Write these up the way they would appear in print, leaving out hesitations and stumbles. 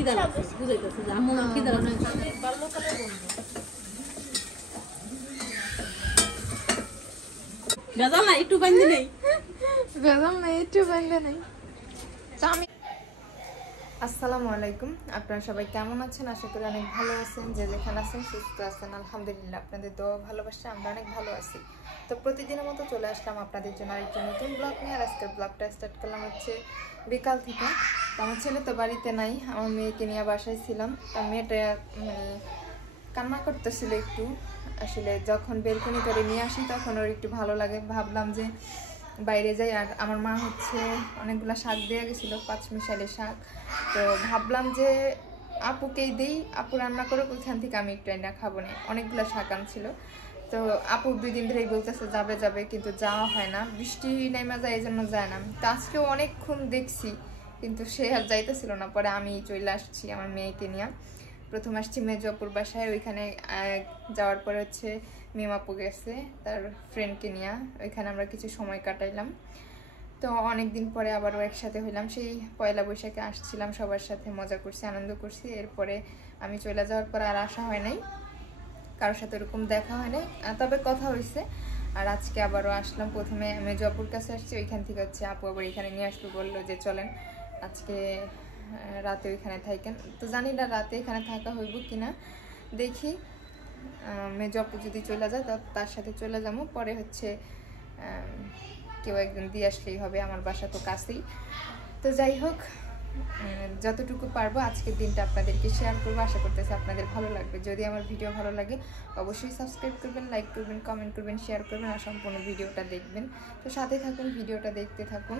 খিদা লাগছে বুঝাইতেছে যে আম্মু আমার খিদা লাগছে বাল্যকালের বন্ধু বেজাল না একটু বান্ধি নেই বেজাল না একটু বান্ধি নেই আমি আসসালামু আলাইকুম আপনারা সবাই কেমন আছেন আশা করি অনেক ভালো আছেন যে যেখানে আছেন সুস্থ আছেন আলহামদুলিল্লাহ আপনাদের দোয়া ভালোবাসা আমরা অনেক ভালো আছি তো প্রতিদিনের মতো চলে আসলাম আপনাদের জন্য আরেকটা নতুন ব্লগ নিয়ে আর আজকের ব্লগটা স্টার্ট করলাম হচ্ছে বিকাল থেকে তো আমার ছেলে তো বাড়িতে নাই আমার মেয়েকে নিয়ে বাসায় ছিলাম তার মেয়েটা কান্না করতেছিল একটু আসলে যখন বেলকনি করে নিয়ে আসি তখন ওর একটু ভালো লাগে ভাবলাম যে বাইরে যাই আর আমার মা হচ্ছে অনেকগুলো শাক দিয়ে গেছিলো 5 মিশালের শাক তো ভাবলাম যে আপুকেই দিই আপু রান্না করে ওইখান থেকে আমি একটু এনে খাবো না অনেকগুলো শাক আনছিল তো আপু 2 দিন ধরেই বলতেছে যাবে যাবে কিন্তু যাওয়া হয় না বৃষ্টি নেমে যায় এই জন্য যায় না তো আজকেও অনেকক্ষণ দেখছি কিন্তু সে আর যাইতেছিল না পরে আমি চলে আসছি আমার মেয়েকে নিয়ে প্রথম আসছি মেজপুর বাসায় ওইখানে যাওয়ার পরে হচ্ছে মিমাপু গেছে তার ফ্রেন্ডকে নিয়ে ওইখানে আমরা কিছু সময় কাটাইলাম তো অনেকদিন পরে আবারও একসাথে হইলাম সেই পয়লা বৈশাখে আসছিলাম সবার সাথে মজা করছি আনন্দ করছি এরপরে আমি চলে যাওয়ার পর আর আসা হয় নাই কারোর সাথে এরকম দেখা হয় নাই তবে কথা হয়েছে আর আজকে আবারও আসলাম প্রথমে মেজপুর কাছে আসছি ওইখান থেকে হচ্ছে আপু আবার এখানে নিয়ে আসবো বললো যে চলেন আজকে রাতে ওইখানে থাকেন তো জানি না রাতে এখানে থাকা হইব কিনা দেখি মেজপু যদি চলে যায় তার সাথে চলে যাবো পরে হচ্ছে কেউ একজন দিয়ে আসলেই হবে আমার বাসা তো কাছেই তো যাই হোক যতটুকু পারবো আজকের দিনটা আপনাদেরকে শেয়ার করবো আশা করতেছি আপনাদের ভালো লাগবে যদি আমার ভিডিও ভালো লাগে অবশ্যই সাবস্ক্রাইব করবেন লাইক করবেন কমেন্ট করবেন শেয়ার করবেন আর সম্পূর্ণ ভিডিওটা দেখবেন তো সাথে থাকুন ভিডিওটা দেখতে থাকুন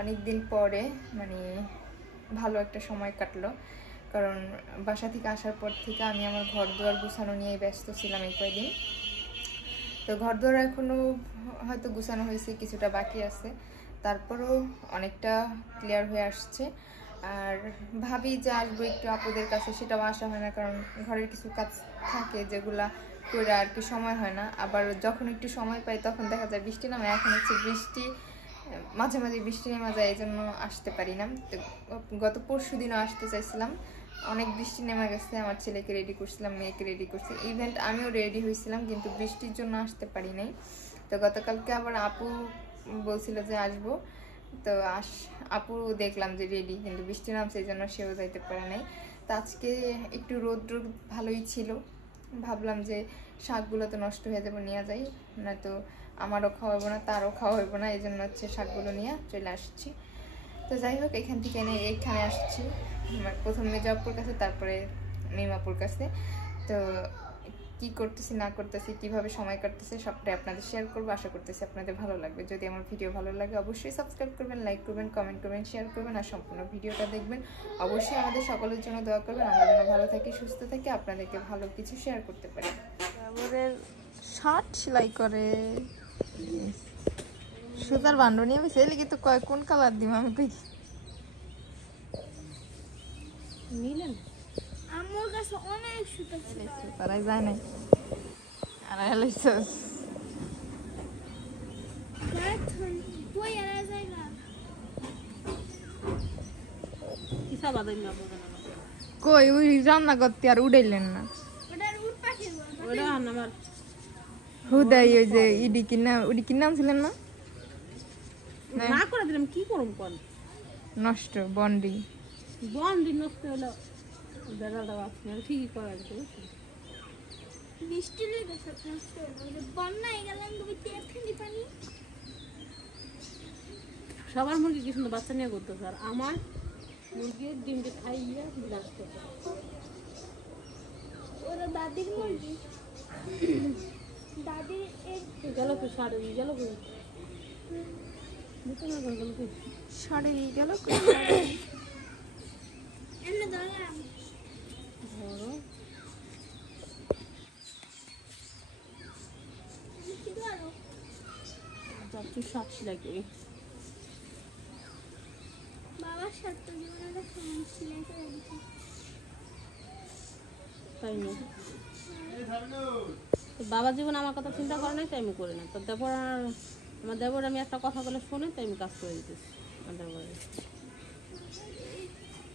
অনেক দিন পরে মানে ভালো একটা সময় কাটলো কারণ বাসা থেকে আসার পর থেকে আমি আমার ঘর দুয়ার গুছানো নিয়ে ব্যস্ত ছিলাম এই কয়েকদিন তো ঘর দুয়ার এখনো হয়তো গুছানো হয়েছে কিছুটা বাকি আছে তারপরও অনেকটা ক্লিয়ার হয়ে আসছে আর ভাবি যে আসবো একটু আপুদের কাছে সেটাও আসা হয় না কারণ ঘরের কিছু কাজ থাকে যেগুলা করে আর কি সময় হয় না আবার যখন একটু সময় পাই তখন দেখা যায় বৃষ্টি নামে এখন হচ্ছে বৃষ্টি মাঝে মাঝে বৃষ্টি নেমে যায় এই জন্য আসতে পারি না তো গত পরশু দিনও আসতে চাইছিলাম অনেক বৃষ্টি নেমে গেছে আমার ছেলেকে রেডি করছিলাম মেয়েকে রেডি করছি ইভেন্ট আমিও রেডি হয়েছিলাম কিন্তু বৃষ্টির জন্য আসতে পারি নাই তো গতকালকে আবার আপু বলছিল যে আসবো তো আপু দেখলাম যে রেডি কিন্তু বৃষ্টি নামছে এই জন্য সেও যাইতে পারে নাই তো আজকে একটু রোদ ভালোই ছিল ভাবলাম যে শাকগুলো তো নষ্ট হয়ে যাবে নিয়ে যাই না তো আমারও খাওয়া হইব না তারও খাওয়া হইব না এই জন্য হচ্ছে শাকগুলো নিয়ে চলে আসছি তো যাই হোক এখান থেকে এনে এইখানে আসছি প্রথম মেজপুর কাছে তারপরে মিমাপুর কাছে তো কি করতেছি না করতেছি কিভাবে সময় কাটতেছে সবটাই আপনাদের শেয়ার করবো আশা করতেছি আপনাদের ভালো লাগবে যদি আমার ভিডিও ভালো লাগে অবশ্যই সাবস্ক্রাইব করবেন লাইক করবেন কমেন্ট করবেন শেয়ার করবেন আর সম্পূর্ণ ভিডিওটা দেখবেন অবশ্যই আমাদের সকলের জন্য দোয়া করবেন আমরা যেন ভালো থাকি সুস্থ থাকি আপনাদেরকে ভালো কিছু শেয়ার করতে পারি শার্ট সেলাই করে সুতার বান্ড নিয়ে আমি সেলে কিন্তু কোন কালার দিব আমি কই মিলেন আমার কাছে অনেক সুতা ছিল তারাই যায় নাই আর এলাইছস গাথন কই আর যায় না কিসা বাদাই না বলেন কই ওই রান্না করতে আর উড়াইলেন না ওটার উট পাখি ওটা আমার হুদাই ওই যে উডি কি নাম ছিলেন না না করে দিলাম কি করব কোন নষ্ট বন্ডি নষ্ট হলো বেড়াটা আছে ঠিকই করা আছে বৃষ্টি লেগে গেছে নষ্ট হলো বন্যায় গেলাম তুমি তেখানি পানি সবার মুরগি কি সুন্দর বাচ্চা নিয়ে করতেছে আর আমার মুরগির ডিমটা খাইয়া বিলাস করতে ওরা দাদির মুরগি দাদি গেল তো সাড়ে গেল কই বুঝতে না গেল কই সাড়ে গেল এনে দাঁড়াম ধরো কি করো যাচ্ছি সাক্ষী লাগে বাবার সাথে জীবনটা সমস্যা করে দিতে তাই না বাবা জীবন আমার কথা চিন্তা করে নাই তাই আমি করি না তো দেবর আমার দেবর আমি একটা কথা বলে শুনে তাই আমি কাজ করে দিতেছি আমার দেবরে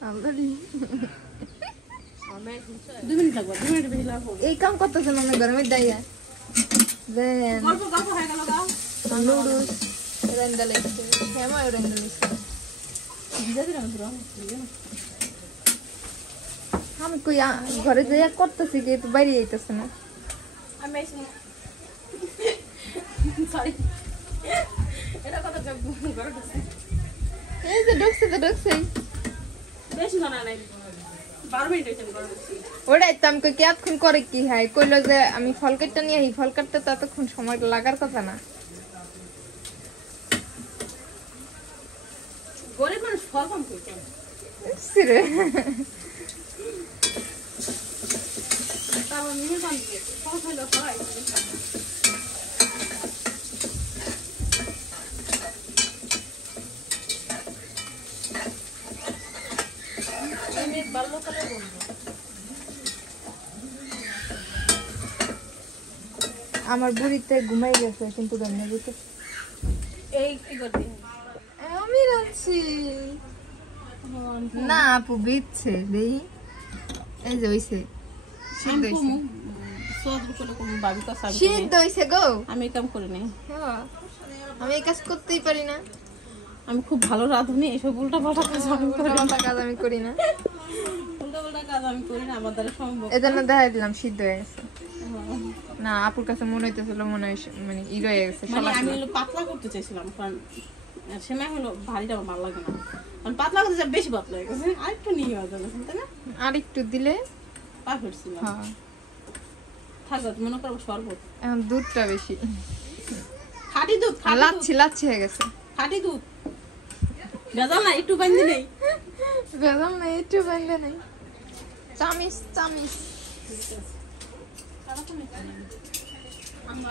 2 মিনিট লাগবে, 2 মিনিট বেশি লাগবে। এই কাম করতেছেন আমি গরমে দাইয়া দেন গল্প গল্প হয়ে গেল গা। নুডলস রেন্ডালে হেমা রেন্ডালে ভিজা দিলাম পুরো। আমি কই ঘরে যাইয়া করতেছি কি তো বাইরে যাইতেছে না আমি এসে সরি এটা কথা গড় করছে এই যে ঢুকছে বেশি জানা নাই 12 মিনিট হইছে গড় করছি ওটাই তো আমি কই এতক্ষণ করে কি হয় কইলো যে আমি ফল কাটটা নিয়ে এই ফল কাটতে তো এতক্ষণ সময় লাগার কথা না গরিব মানুষ ফল কম খাইছে সিরে তারপর মিনিট কম দিয়ে ফল খাইলো সবাই আমি ভালো করে বলবো আমার বুড়িতে ঘুমাই গেছে কিন্তু গামনে দিতে এই কি করতে আমি রাখছি না আপু বিচ্ছে দেই এই যে হইছে সিদ্ধ হইছে সিদ্ধ হইছে গো আমি কাম করি নাই হ্যাঁ আমি এই কাজ করতেই পারি না আমি খুব ভালো রাঁধুনি এসব উল্টা পাল্টা কাজ আমি করি না উল্টা কাজ আমি করি না উল্টা পাল্টা কাজ আমি করি না আমার দ্বারা সম্ভব এজন্য দেখাই দিলাম সিদ্ধ হয়ে গেছে না আপুর কাছে মনে হইতেছিল মনে হয় মানে ই রয়ে গেছে মানে আমি হলো পাতলা করতে চাইছিলাম কারণ সেমাই হলো ভারীটা আমার ভালো লাগে না কারণ পাতলা করতে চাই বেশি পাতলা হয়ে গেছে আর একটু নিয়ে যাওয়া যাবে তাই না আর একটু দিলে পারফেক্ট ছিল হ্যাঁ থাকত মনে করবো শরবত এখন দুধটা বেশি খাঁটি দুধ লাচ্ছি হয়ে গেছে খাঁটি দুধ ভেজাল না একটু বান্ধি নেই বেদম না একটু বান্ধে নাই চামিচ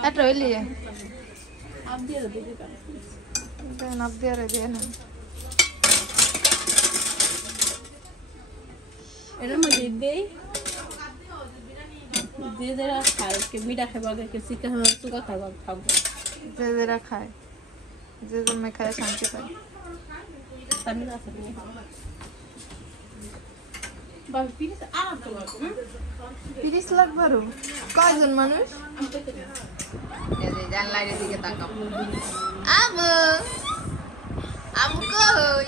এটা হইলি আপ দিয়ে দিতে পারে দেন আপ দিয়ে দিয়ে না এটার মধ্যে দেই যে যারা খায় কে মিঠা খাবার কে চিকা চুকা খাবার খাবো যে যারা খায় যে জন্মে খায় শান্তি পায় তার আছে বাবা পিরিস আর তো লাগবে 30 লাখ বারো কয়জন মানুষ এই যে জানলার দিকে তাকাও আমু কই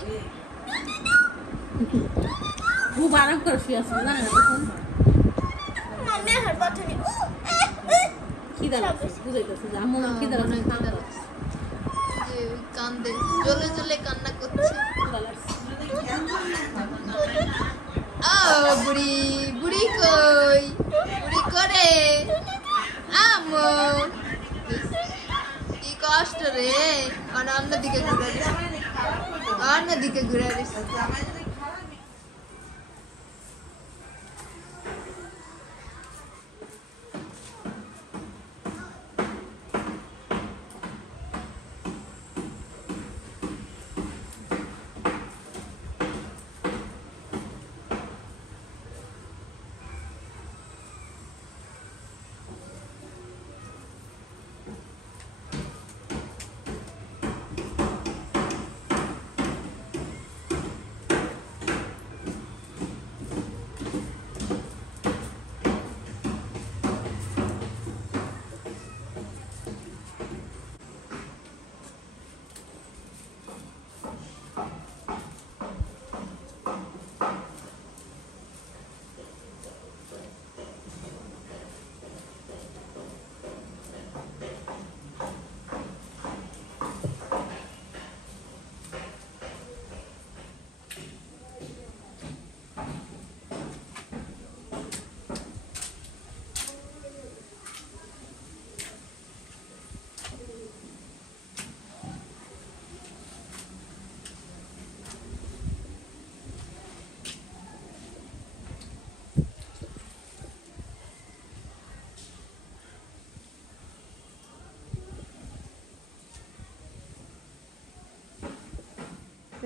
খুব আরাম করে শুয়ে আছে না দেখুন আমি আর বাথনি খিদা লাগছে বুঝাইতেছে যে আম্মু খিদা লাগছে যে কান্দে জ্বলে কান্না করছে খিদা লাগছে বুড়ি কই বুড়ি করে আমু কি কষ্ট রে অন্যদিকে ঘুরে দিছে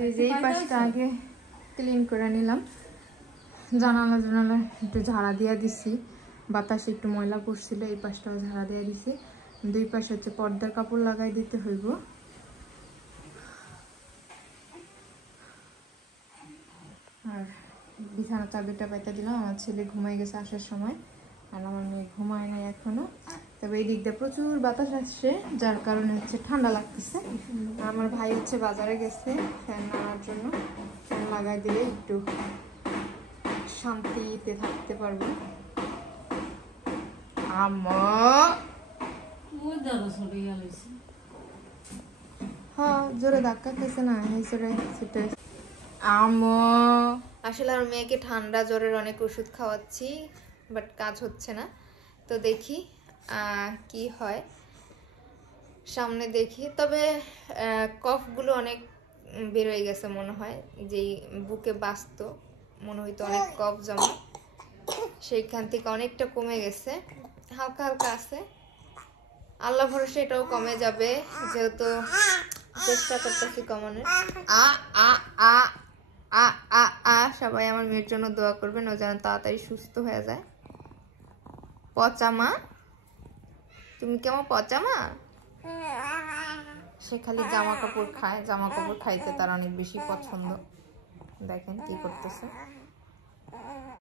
এই যে এই পাশটা আগে ক্লিন করে নিলাম জানালা একটু ঝাড়া দিয়ে দিছি বাতাসে একটু ময়লা পড়ছিল এই পাশটাও ঝাড়া দিয়ে দিছি দুই পাশে হচ্ছে পর্দার কাপড় লাগাই দিতে হইব আর বিছানার চাদরটা পাইতে দিলাম। আমার ছেলে ঘুমাই গেছে আসার সময়, আর আমার মেয়ে ঘুমায় নাই এখনো। তবে এই দিক দিয়ে প্রচুর বাতাস আসছে, যার কারণে হচ্ছে ঠান্ডা লাগতেছে। আমার ভাই হচ্ছে বাজারে গেছে ফ্যান আনার জন্য, ফ্যান লাগাই দিলে একটু শান্তিতে থাকতে পারবো। হ্যাঁ, জোরে ধাক্কা খেয়েছে না, আসলে আমার মেয়েকে ঠান্ডা জ্বরের অনেক ওষুধ খাওয়াচ্ছি, বাট কাজ হচ্ছে না। তো দেখি কি হয় সামনে দেখি। তবে কফগুলো অনেক বের হয়ে গেছে মনে হয়, যেই বুকে বাস্ত মনে হইতো অনেক কফ জমা, সেইখান থেকে অনেকটা কমে গেছে, হালকা হালকা আছে। আল্লাহ ভরসা এটাও কমে যাবে, যেহেতু চেষ্টা করতেছি কমানোর। সবাই আমার মেয়ের জন্য দোয়া করবেন, ও যেন তাড়াতাড়ি সুস্থ হয়ে যায়। পচামা, তুমি কেমন পচামা? সে খালি জামা কাপড় খায়, জামা কাপড় খাইতে তার অনেক বেশি পছন্দ। দেখেন কি করতেছে।